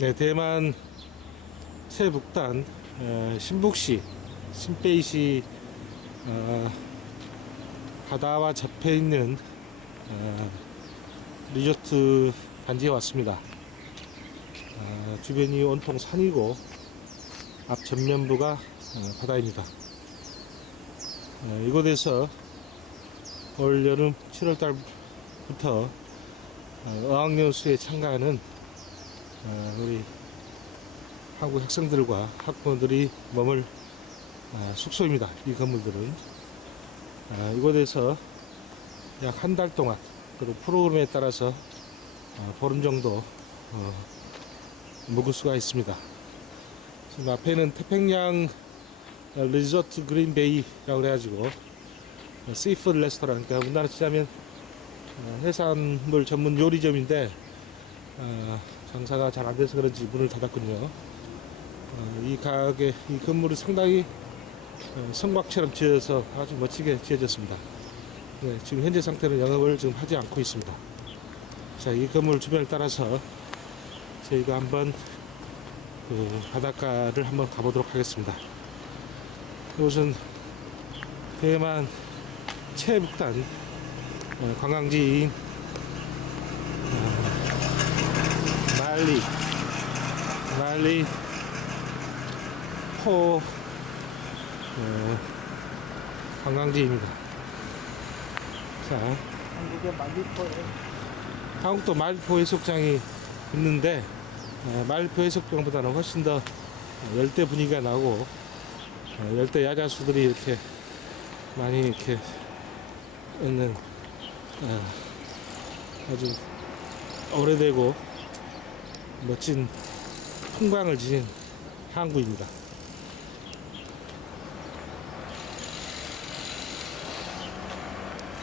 네, 대만 최북단 어, 신북시 신베이시 어, 바다와 접해 있는 어, 리조트 단지에 왔습니다. 어, 주변이 온통 산이고 앞 전면부가 어, 바다입니다. 어, 이곳에서 올 여름 7월 달부터 어, 어학연수에 참가하는 어, 우리 한국 학생들과 학부모들이 머물 어, 숙소입니다. 이 건물들은 어, 이곳에서 약 한 달 동안 그리고 프로그램에 따라서 어, 보름 정도 어, 묵을 수가 있습니다. 지금 앞에는 태평양 어, 리조트 그린베이라고 해가지고 어, 시푸드 레스토랑 그러니까 우리나라 치자면 어, 해산물 전문 요리점인데 어, 장사가 잘 안 돼서 그런지 문을 닫았군요. 어, 이 가게, 이 건물이 상당히 어, 성곽처럼 지어서 아주 멋지게 지어졌습니다. 네, 지금 현재 상태는 영업을 지금 하지 않고 있습니다. 자, 이 건물 주변을 따라서 저희가 한번 그 바닷가를 한번 가보도록 하겠습니다. 이곳은 대만 최북단 어, 관광지인 어, 말리. 말리. 포 어, 관광지입니다. 자, 한국의 만리포에 한국도 말포 해수욕장이 있는데 어, 말포 해수욕장보다는 훨씬 더 열대 분위기가 나고 어, 열대 야자수들이 이렇게 많이 이렇게 있는 어, 아주 오래되고 멋진 풍광을 지닌 항구입니다.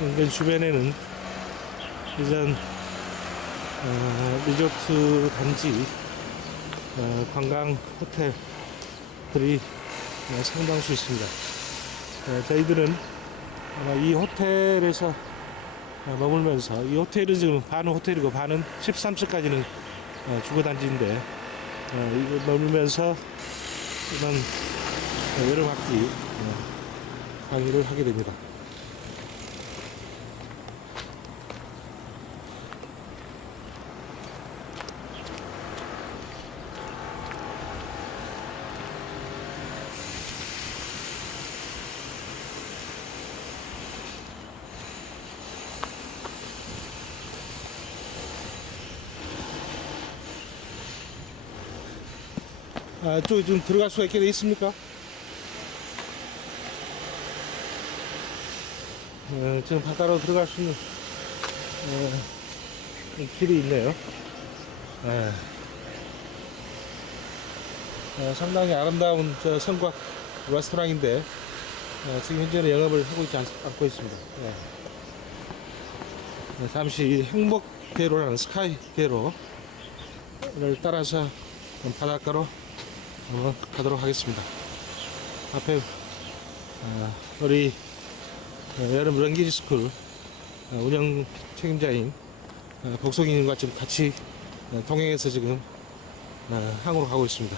인근 주변에는 이전 어, 리조트 단지 어, 관광 호텔들이 어, 상당수 있습니다. 어, 저희들은 아마 이 호텔에서 어, 머물면서 이 호텔은 지금 반은 호텔이고 반은 13층까지는 어, 주거 단지인데 어, 이거 머물면서 이런 어, 여름 학기 어, 강의를 하게 됩니다. 아, 쪽에 좀 들어갈 수가 있게 돼 있습니까? 어, 지금 바다로 들어갈 수 있는 어, 길이 있네요. 예. 어, 상당히 아름다운 저 성곽 레스토랑인데 어, 지금 현재는 영업을 하고 있지 않, 않고 있습니다. 예. 네, 잠시 이 행복대로라는 스카이대로를 따라서 바닷가로 한번 가도록 하겠습니다. 앞에 어, 우리 어, 여름 런기지 스쿨 어, 운영 책임자인 어, 복송이님과 지금 같이 어, 동행해서 지금 어, 항으로 가고 있습니다.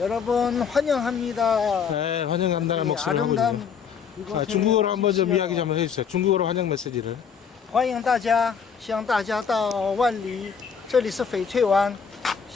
여러분 환영합니다. 네, 환영한다는 이 목소리를 하고 아름다운 있네요. 아, 이곳에 중국어로 한번 좀 오시면 이야기 좀 해주세요. 중국어로 환영 메시지를. 欢迎大家，希望大家到万里，这里是翡翠湾，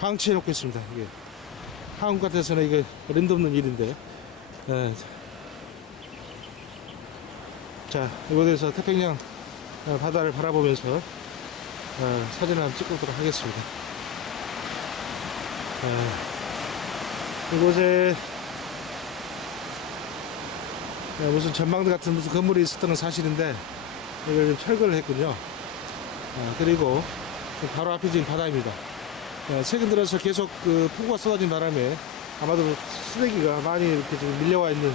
방치해놓고 있습니다. 이게 한국 같아서는 이게 없는 일인데, 예. 자, 이곳에서 태평양 어, 바다를 바라보면서 어, 사진 한번 찍도록 하겠습니다. 어, 이곳에 어, 무슨 전망대 같은 무슨 건물이 있었다는 사실인데 이걸 좀 철거를 했군요. 어, 그리고 그 바로 앞이 지금 바다입니다. 예, 최근 들어서 계속 그 폭우가 쏟아진 바람에 아마도 쓰레기가 많이 이렇게 좀 밀려와 있는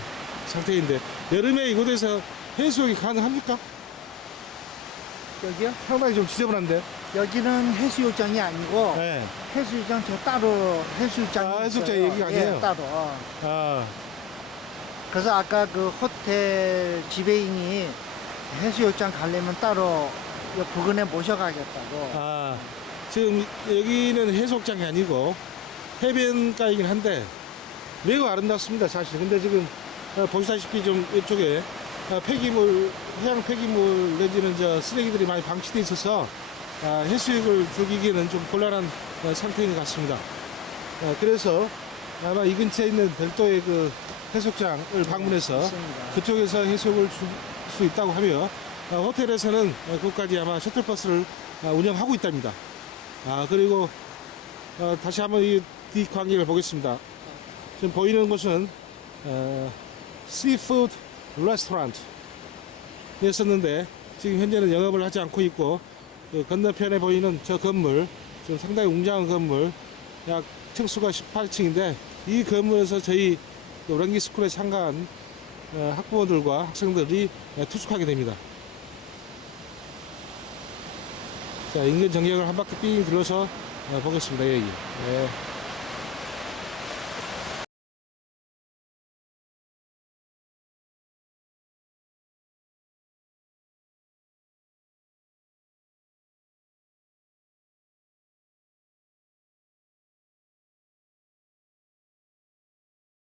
상태인데 여름에 이곳에서 해수욕이 가능합니까? 여기요? 상당히 좀 지저분한데. 여기는 해수욕장이 아니고 네. 해수욕장 저 따로 해수욕장이 아, 해수욕장 있어요. 여기가 아니에요? 예, 따로. 어. 아, 그래서 아까 그 호텔 지배인이 해수욕장 가려면 따로 여 부근에 모셔가겠다고. 아, 지금 여기는 해수욕장이 아니고 해변가이긴 한데 매우 아름답습니다, 사실. 근데 지금 어, 보시다시피 좀 이쪽에 어, 폐기물, 해양 폐기물 내지는 저 쓰레기들이 많이 방치돼 있어서 아, 해수욕을 즐기기에는 좀 곤란한 어, 상태인 것 같습니다. 어, 그래서 아마 이 근처에 있는 별도의 그 해수욕장을 방문해서. 그쪽에서 해수욕을 줄 수 있다고 하며 어, 호텔에서는 어, 그것까지 아마 셔틀버스를 어, 운영하고 있답니다. 아 그리고 어, 다시 한번 이 뒷광경을 보겠습니다. 지금 보이는 곳은 어, 시푸드 레스토랑트였었는데 지금 현재는 영업을 하지 않고 있고 그 건너편에 보이는 저 건물 지금 상당히 웅장한 건물 약 층수가 18층인데 이 건물에서 저희 그 랑기 스쿨에 참가한 어, 학부모들과 학생들이 어, 투숙하게 됩니다. 자, 인근 전경을 한 바퀴 삥 둘러서 어, 보겠습니다, 여기. 예.